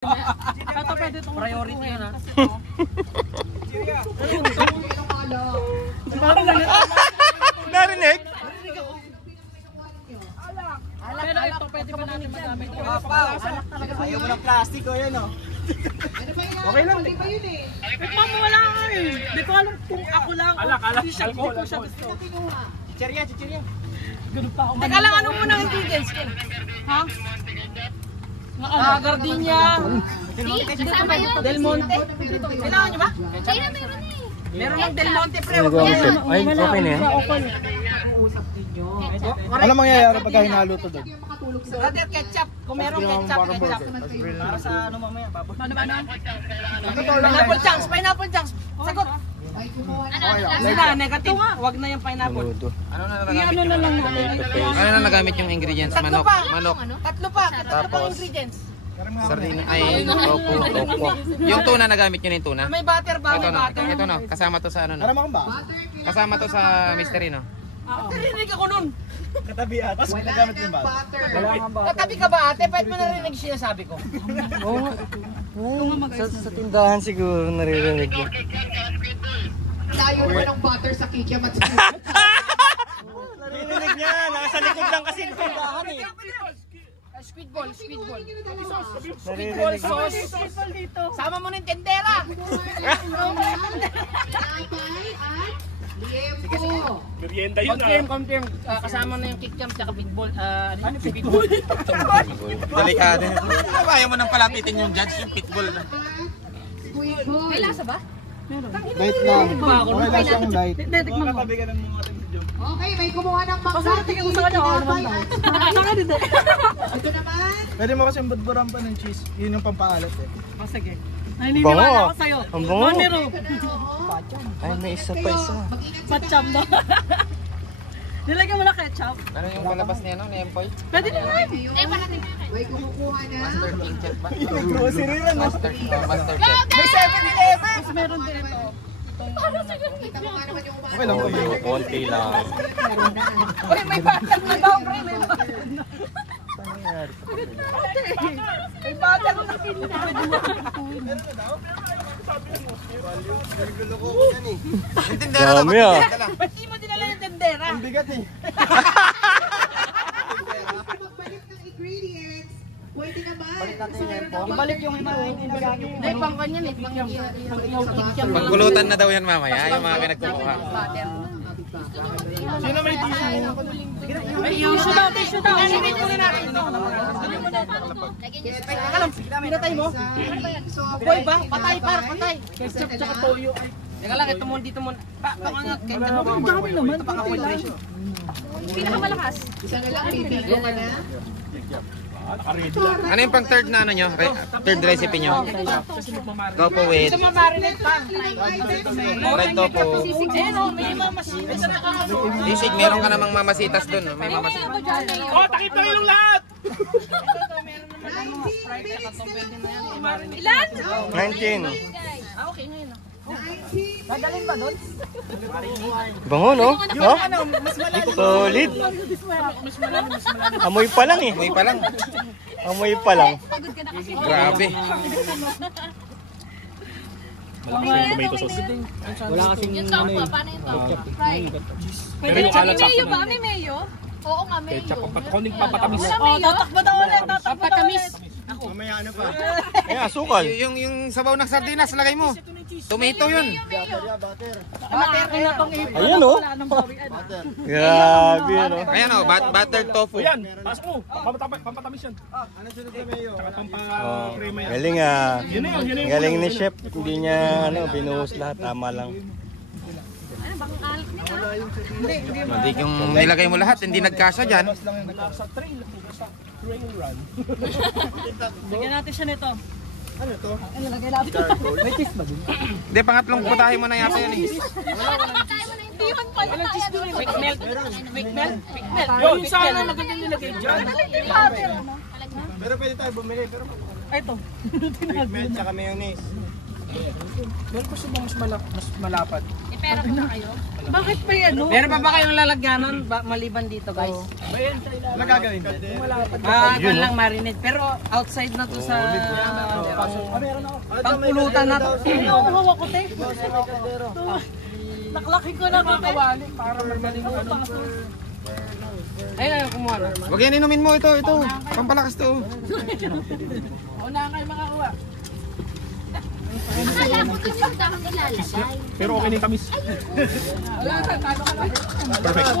Ito pwede itong priority yun ha. Narinig? Pero ito pwede ba natin magamit? Ayaw mo ng plastic o yan o. Okay lang. Mama wala nga eh. Hindi ko alam kung ako lang. Hindi ko siya gusto. Chichirya. Ganun pa ako. Teka lang, ano muna ang ingredients? Ha? Gardenia. Kasama yun. Del Monte. Kailangan nyo ba? Kaya meron eh. Meron ng Del Monte pre. Ay, okay na yan. Ano mangyayari pagka hinalo to doon? Brother, ketchup. Kung meron ketchup. Para sa ano mamaya. Pineapple chunks. Sagot. Sila, negative. Wag na yung pineapple. Ano na Ano na lang natin. Ano na nagamit yung ingredients? Tatlo Manok. pa. Tatlo pang ingredients. Sardina. Ay, tofu. Yung tuna nagamit nyo na yung tuna? May butter ba? Ito May na. butter. Ito na. Kasama to sa ano no? Kasama to sa mystery no? Narinig ako nun. Katabi at. Mas nagamit yung ba? Katabi ka ba ate? Pwede mo narinig siya sabi ko. Sa tindahan siguro naririnig ko. Layo mo ng butter sa kikiam at Naririnig niya. Nasa likod lang kasi ng tindahan eh. Squid ball. Naririnig ko. Sama mo ng tendera. liempo. Confirm. Kasama na yung kick jump tsaka big ball. Ano yung pitbull? Delikado. Ayaw mo nang palapitin yung judge, yung pitbull. Squid ball. May lasa ba? Light lang. Okay lang siyang light. Tikman mo. Okay, may kumuha ng mangga. Tingin mo sa kanya. Ito naman. Pwede mo kasing budburan pa ng cheese. Yun yung pampaalat eh. Sige. Naniniwala ako sa'yo. Ang bango. Manero. Ay, may isa pa isa. Patcham na. Nilagyan mo na ketchup. Ano yung palabas niya no? Ni Empoy? Pwede naman. May kumukuha na. Master King Chef ba? Grocery yan. Master Chef. May 7-Eleven. Meron din ito. Kita mo nga naman yung umaga. Okay lang po yun. Konti lang. Uy, may butter na daw, pre. May butter na. May butter na. Intindera Dami ah. Ba't di mo dinala yung tendera? Ang bigat eh. Magbalik ng ingredients. Pwede naman. Ibalik yung hindi nagamit. Hindi, pang kanyan eh. Pang yung kick jump. Pagpulutan na daw yan mamaya, yung mga pinagkukuha. Sino may tissue? May tissue daw. Ilibig mo na natin ito. Pinatay mo? Boy ba? Patay. Ketchup tsaka toyo. Teka lang, ito muna dito muna. Pakangat. Ang dami naman. Ito pang-hydration. Pinakamalakas. Isa na lang, bibigo ka na. Ano yung pang third na ano nyo? Third recipe nyo? Tofu with Mamarinate pa. fried tofu. Ayun o, may mamasin. Sisig, meron ka namang mamasitas dun. No? May mamasitas. Oh, takip na yung lahat! Ilan? 19. Okay ngayon. Dadalhin ba doon? Bango no? No? Solid. Amoy pa lang eh. Amoy pa lang. Amoy pa lang. Pagod ka na kasi. Grabe. Tomato sauce. Wala kasing Yung sauce pa, paano yung sauce? Fried. May mayo ba? May mayo? Oo nga, mayo. Konting papatamis. Wala Oh, mayo? tatakbo daw ulit. Papatamis. Mamaya ano pa? Eh, asukal. Yung sabaw ng sardinas, lagay mo. Tomato yun. Butter na tong ipon. Ayun oh. Grabe ano. Ayan o, buttered tofu. Yan, pasok mo. Pampatamis yan. Ano sunod na mayo? Tsaka pampa-crema yan. Galing ah. Yun na yun. Galing ni chef. Hindi niya binuhos lahat. Tama lang. Ano, bakang alat niya? Hindi yung nilagay mo lahat, hindi nagkasya dyan. Sa trail run. Lagyan natin siya nito. Ano to? Hindi, pangatlong putahin mo na yata yan eh. Iwan pa yun. Quick melt. Yun, sana magandang nilagay dyan. Pero pwede tayo bumili. Pero Ito. milk tsaka mayonnaise. Meron ko siya mas malapad. May pera pa ba kayo? Bakit pa yan, no? Meron pa ba kayong lalagyanan maliban dito, guys? Ano gagawin? Kan lang marinate. Pero outside na to sa pangpulutan na to. Ano ang hawak ko, te? Naklaki ko na, te. Para magaling mo ano. Ayun, ayun, kumuha na. Huwag yan inumin mo ito. Pampalakas to. Una kayo makakuha. Akala ko kasi yung tamang ilalagay. Pero okay na yung tamis. Wala, talo ka na. Perfect.